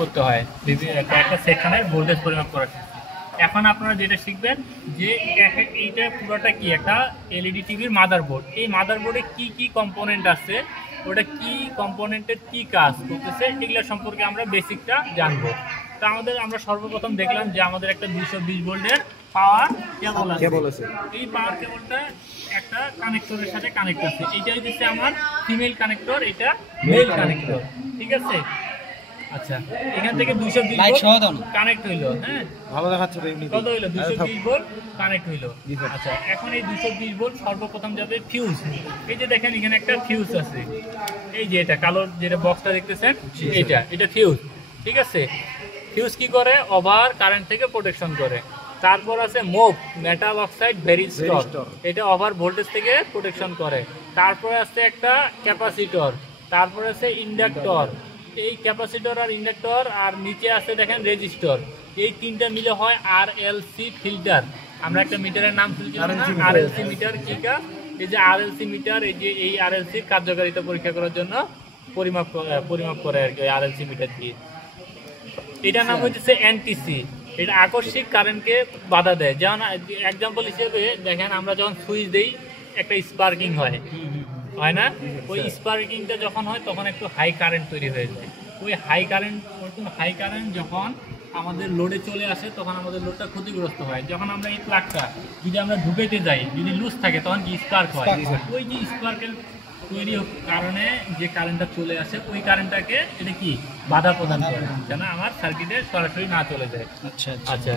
করতে হয় একটা সেকশনের ভোল্টেজ পরিমাপ করার ক্ষেত্রে। এখন আপনারা যেটা শিখবেন যে এইটা পুরোটা কি একটা এলইডি টিভির মাদারবোর্ড। এই মাদারবোর্ডে কি কি কম্পোনেন্ট আছে, ওটা কি কম্পোনেন্টের কি কাজ করতেছে, এগুলো সম্পর্কে আমরা বেসিকটা জানবো। তো আমরা সর্বপ্রথম দেখলাম যে আমাদের একটা 220 ভোল্টের পাওয়ার কেবল আছে। এই পাওয়ার কেবলটা একটা কানেক্টরের সাথে কানেক্ট আছে। এইটা হচ্ছে আমার ফিমেল কানেক্টর, এটা মেল কানেক্টর, ঠিক আছে। আচ্ছা, এখান থেকে 220 ভোল্ট কানেক্ট হইলো। হ্যাঁ, ভালো দেখাচ্ছে তো এমনিতেই। কত হইলো? 220 ভোল্ট কানেক্ট হইলো। আচ্ছা, এখন এই 220 ভোল্ট সর্বপ্রথম যাবে ফিউজ। এই যে দেখেন এখানে একটা ফিউজ আছে, এই যে এটা কালো যেটা বক্সটা দেখতেছেন, এটা ফিউজ, ঠিক আছে। ফিউজ কি করে? ওভার কারেন্ট থেকে প্রোটেকশন করে। তারপর আছে মোভ, মেটাল অক্সাইড ভেরিস্টর, এটা ওভার ভোল্টেজ থেকে প্রোটেকশন করে। তারপরে আছে একটা ক্যাপাসিটর, তারপরে আছে ইন্ডাক্টর। এই ক্যাপাসিটর আর ইন্ডাক্টর আর নিচে আছে দেখেন রেজিস্টর। এই তিনটা মিলে হয় আরএলসি ফিল্টার। আমরা একটা মিটারের নাম শুনছিলাম না, আরএলসি মিটার। ঠিক আছে, এই যে আরএলসি মিটার, এই আরএলসি কার্যকারিতা পরীক্ষা করার জন্য পরিমাপ করে আর কি আরএলসি মিটার দিয়ে। এটার নাম হচ্ছে এনটিসি। এটা আকস্মিক কারেন্টকে বাধা দেয়। যেমন এক্সাম্পল হিসেবে দেখেন, আমরা যখন সুইচ দিই একটা স্পার্কিং হয় না? ওই স্পার্কিংটা যখন হয় তখন একটু হাই কারেন্ট তৈরি হয়ে যায়। ওই হাই কারেন্ট যখন আমাদের লোডে চলে আসে তখন আমাদের লোডটা ক্ষতিগ্রস্ত হয়। যখন আমরা এই প্লাগটা যদি আমরা ঢুকাইতে যাই, যদি লুজ থাকে তখন কি স্পার্ক হয়। ওই যে স্পার্কের তৈরি কারণে যে কারেন্টটা চলে আসে, ওই কারেন্টটাকে এটা কি বাধা প্রদান করে, যেন আমার সার্কিটে সরাসরি না চলে যায়। আচ্ছা,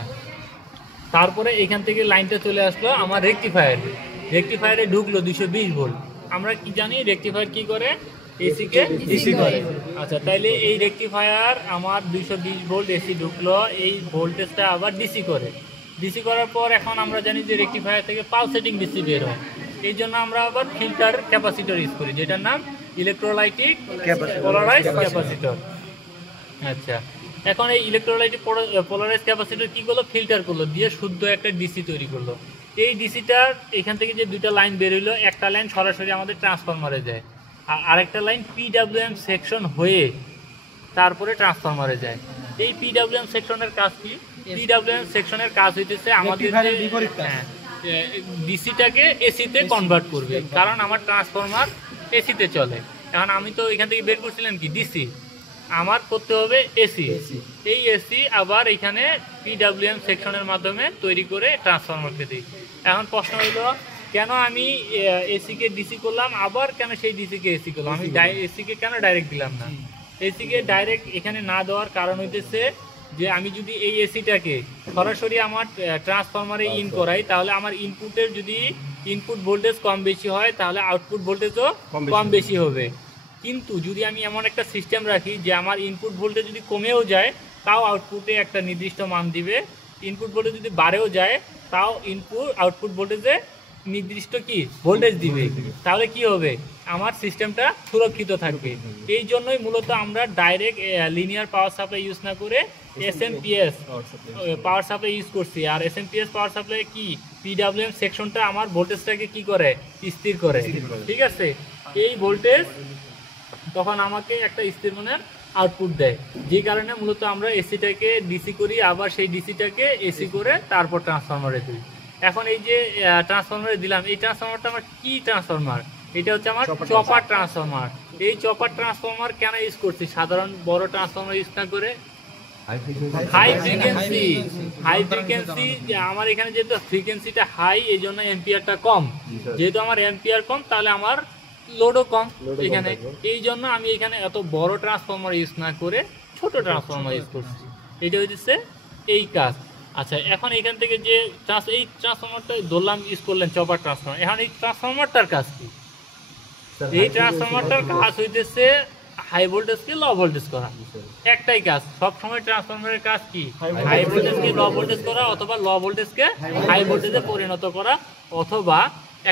তারপরে এখান থেকে লাইনটা চলে আসলো আমার রেকটিফায়ারে ঢুকলো 220 ভোল্ট। আমরা কি জানি রেকটিফায়ার কি করে? এসিকে ডিসি করে। আচ্ছা, তাইলে এই রেকটিফায়ার আমার 220 ভোল্ট এসি ঢুকলো, এই ভোল্টেজটা আবার ডিসি করে। ডিসি করার পর এখন আমরা জানি যে রেকটিফায়ার থেকে পালসেটিং ডিসি বের হয়। এই জন্য আমরা আবার ফিল্টার ক্যাপাসিটর ইউজ করি, যেটার নাম ইলেকট্রোলাইটিক পোলারাইজড ক্যাপাসিটর। আচ্ছা, এখন এই ইলেকট্রোলাইটিক পোলারাইজড ক্যাপাসিটর কি করলো? ফিল্টার করলো, দিয়ে শুদ্ধ একটা ডিসি তৈরি করলো। এই ডিসিটার এখান থেকে যে দুইটা লাইন বের হইলো, একটা লাইন সরাসরি আমাদের ট্রান্সফরমারে যায়, আর আরেকটা লাইন পিডাব্লিউএম সেকশন হয়ে তারপরে ট্রান্সফরমারে যায়। এই পিডাব্লিউএম সেকশনের কাজ কি? পিডাব্লিউএম সেকশনের কাজ হইতেছে আমাদের ডিসিটাকে এসিতে কনভার্ট করবে, কারণ আমার ট্রান্সফরমার এসিতে চলে। এখন আমি তো এখান থেকে বের করছিলাম কি ডিসি, আমার করতে হবে এসি। এই এসি আবার এখানে পিডাব্লিউএম সেকশনের মাধ্যমে তৈরি করে ট্রান্সফরমারকে দিই। এখন প্রশ্ন হইলো, কেন আমি এসিকে ডিসি করলাম, আবার কেন সেই ডিসিকে এসি করলাম? আমি এসিকে কেন ডাইরেক্ট দিলাম না? এসিকে ডাইরেক্ট এখানে না দেওয়ার কারণ হইতেছে যে আমি যদি এই এসিটাকে সরাসরি আমার ট্রান্সফরমারে ইন করাই, তাহলে আমার ইনপুটের যদি ইনপুট ভোল্টেজ কম বেশি হয়, তাহলে আউটপুট ভোল্টেজও কম বেশি হবে। কিন্তু যদি আমি এমন একটা সিস্টেম রাখি যে আমার ইনপুট ভোল্টেজ যদি কমেও যায় তাও আউটপুটে একটা নির্দিষ্ট মান দিবে, ইনপুট ভোল্টেজ যদি বাড়েও যায় তাও আউটপুট ভোল্টেজে নির্দিষ্ট কি ভোল্টেজ দিবে, তাহলে কি হবে? আমার সিস্টেমটা সুরক্ষিত থাকবে। এই জন্যই মূলত আমরা direct linear power supply use না করে এসএমপিএস পাওয়ার সাপ্লাই ইউজ করছি। আর এসএমপিএস পাওয়ার সাপ্লাই কি পিডাব্লিউএম সেকশনটা আমার ভোল্টেজটাকে কি করে? স্থির করে, ঠিক আছে। এই ভোল্টেজ তখন আমাকে একটা স্থির মানের আউটপুট দেয়, যে কারণে মূলত আমরা এসিটাকে ডিসি করি, আবার সেই ডিসিটাকে এসি করে তারপর ট্রান্সফরমারে দিই। এখন এই যে ট্রান্সফরমারে দিলাম, এই ট্রান্সফরমারটা আমার কি ট্রান্সফরমার? এটা হচ্ছে আমার চপার ট্রান্সফরমার। এই চপার ট্রান্সফরমার কেন ইউজ করছি? সাধারণ বড় ট্রান্সফরমার ইউজ না করে হাই ফ্রিকোয়েন্সি, আমার এখানে যেহেতু ফ্রিকোয়েন্সিটা হাই, এই জন্য এম্পিয়ারটা কম। যেহেতু আমার এম্পিয়ার কম, তাহলে আমার লোডও কম এখানে। এই জন্য আমি এখানে এত বড় ট্রান্সফরমার ইউজ না করে ছোট ট্রান্সফরমার ইউজ করছি। এটা হচ্ছে এই কাজ। আচ্ছা, এখন এখান থেকে যে এই ট্রান্সফরমারটা ধরলাম ইউজ করলেন চপার ট্রান্সফরমার, এখন এই ট্রান্সফরমারটার কাজ কি? এই ট্রান্সফরমারটার কাজ হইতেছে হাই ভোল্টেজকে লো ভোল্টেজ করা। একটাই কাজ সবসময় ট্রান্সফরমারের কাজ কি? হাই ভোল্টেজকে লো ভোল্টেজ করা, অথবা লো ভোল্টেজকে হাই ভোল্টেজে পরিণত করা, অথবা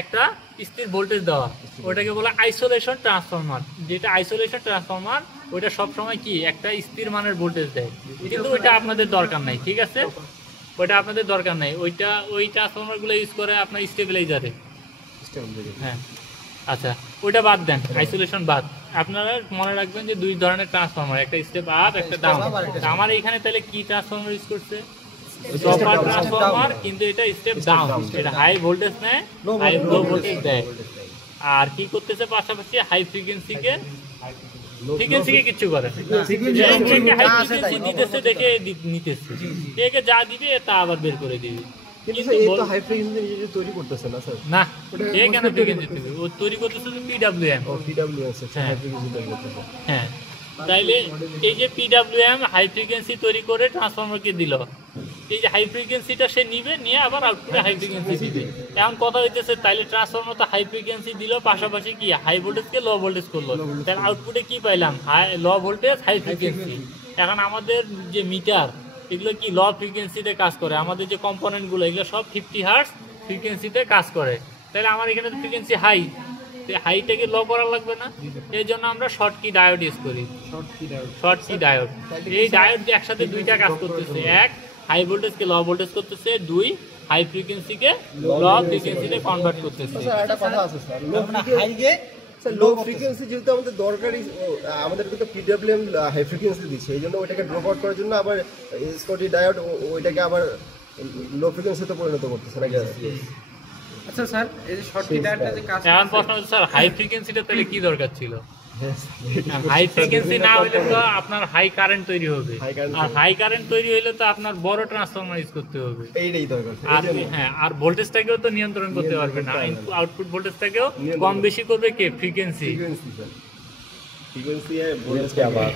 একটা স্থির ভোল্টেজ দেওয়া। ওটাকে বলা আইসোলেশন ট্রান্সফরমার। যেটা আইসোলেশন ট্রান্সফরমার ওইটা সবসময় কি একটা স্থির মানের ভোল্টেজ দেয়, কিন্তু ওইটা আপনাদের দরকার নাই, ঠিক আছে। ওইটা আপনাদের দরকার নাই, ওই ট্রান্সফরমারগুলো ইউজ করে আপনার স্টেবিলাইজারে। হ্যাঁ, আচ্ছা, ওইটা বাদ দেন, আইসোলেশন বাদ। আপনারা মনে রাখবেন যে দুই ধরনের ট্রান্সফরমার, একটা স্টেপ আপ একটা ডাউন। আমার এখানে তাহলে কি ট্রান্সফরমার ইউজ করছে? প্রপার ট্রান্সফরমার, কিন্তু এটা স্টেপ ডাউন, এটা হাই ভোল্টেজ নেয়, হাই লো ভোল্টেজ দেয়। আর কি করতেছে পাশাপাশি হাই ফ্রিকোয়েন্সিকে কিচ্ছু করে হাই ফ্রিকোয়েন্সি দিতেছে, দেখে নিতেছে, একে যা দিবে তা আবার বের করে দিবে। কিন্তু এই তো হাই ফ্রিকোয়েন্সি নিজে তৈরি করতেছে না স্যার, না এ কেন ফ্রিকোয়েন্সি তৈরি ও তৈরি করতেছে তো পিডব্লিউএম। ও পিডব্লিউএম আছে হাই ফ্রিকোয়েন্সি তৈরি করতেছে। হ্যাঁ, তাইলে এই যে পিডব্লিউএম হাই ফ্রিকোয়েন্সি তৈরি করে ট্রান্সফরমারকে দিল, এই যে হাই ফ্রিকোয়েন্সিটা সে নিবে, নিয়ে আবার আউটপুটে হাই ফ্রিকোয়েন্সি দিবে। এখন কথা হইতেছে তাইলে ট্রান্সফরমার তো হাই ফ্রিকোয়েন্সি দিল, পাশাপাশি কি হাই ভোল্টেজকে লো ভোল্টেজ করলো, তাহলে আউটপুটে কি পাইলাম? High low voltage high frequency. এখন আমাদের যে মিটার এগুলো কি লো ফ্রিকোয়েন্সিতে কাজ করে, আমাদের যে কম্পোনেন্টগুলো এগুলো সব 50 হার্টজ ফ্রিকোয়েন্সিতে কাজ করে। তাহলে আমার এখানে তো ফ্রিকোয়েন্সি হাই, হাইটাকে লো করা লাগবে না, এই জন্য আমরা শর্ট কি ডায়োড ইউজ করি। শর্ট কি ডায়োড, এই ডায়োড যে একসাথে দুইটা কাজ করতেছে, এক হাই ভোল্টেজকে লো ভোল্টেজ করতেছে, দুই হাই ফ্রিকোয়েন্সিকে লো ফ্রিকোয়েন্সিতে কনভার্ট করতেছে। একটা কথা আছে স্যার, লো ফ্রিকোয়েন্সি যেহেতু আমাদের দরকারি, আমাদের কিন্তু পিডব্লিউএম হাই ফ্রিকোয়েন্সি দিচ্ছে, এই জন্য ওইটাকে ড্রপ আউট করার জন্য আবার স্কটি ডায়োড ওইটাকে আবার লো ফ্রিকোয়েন্সিতে পরিণত করতেছে নাকি? আচ্ছা স্যার, এই যে শর্ট ডায়োডটা যে কাজ এখন প্রশ্ন হচ্ছে স্যার হাই ফ্রিকোয়েন্সিটা তাহলে কি দরকার ছিল? হাই ফ্রিকোয়েন্সি না হলে তো আপনার হাই কারেন্ট তৈরি হবে, আর হাই কারেন্ট তৈরি হলে তো আপনার বড় ট্রান্সফরমার ইউজ করতে হবে, এইটাই দরকার। আর হ্যাঁ, আর ভোল্টেজটাকেও তো নিয়ন্ত্রণ করতে পারবে না, আউটপুট ভোল্টেজটাকেও কম বেশি করবে কে? ফ্রিকোয়েন্সি। ফ্রিকোয়েন্সি স্যার, ফ্রিকোয়েন্সি ভোল্টেজকে আবার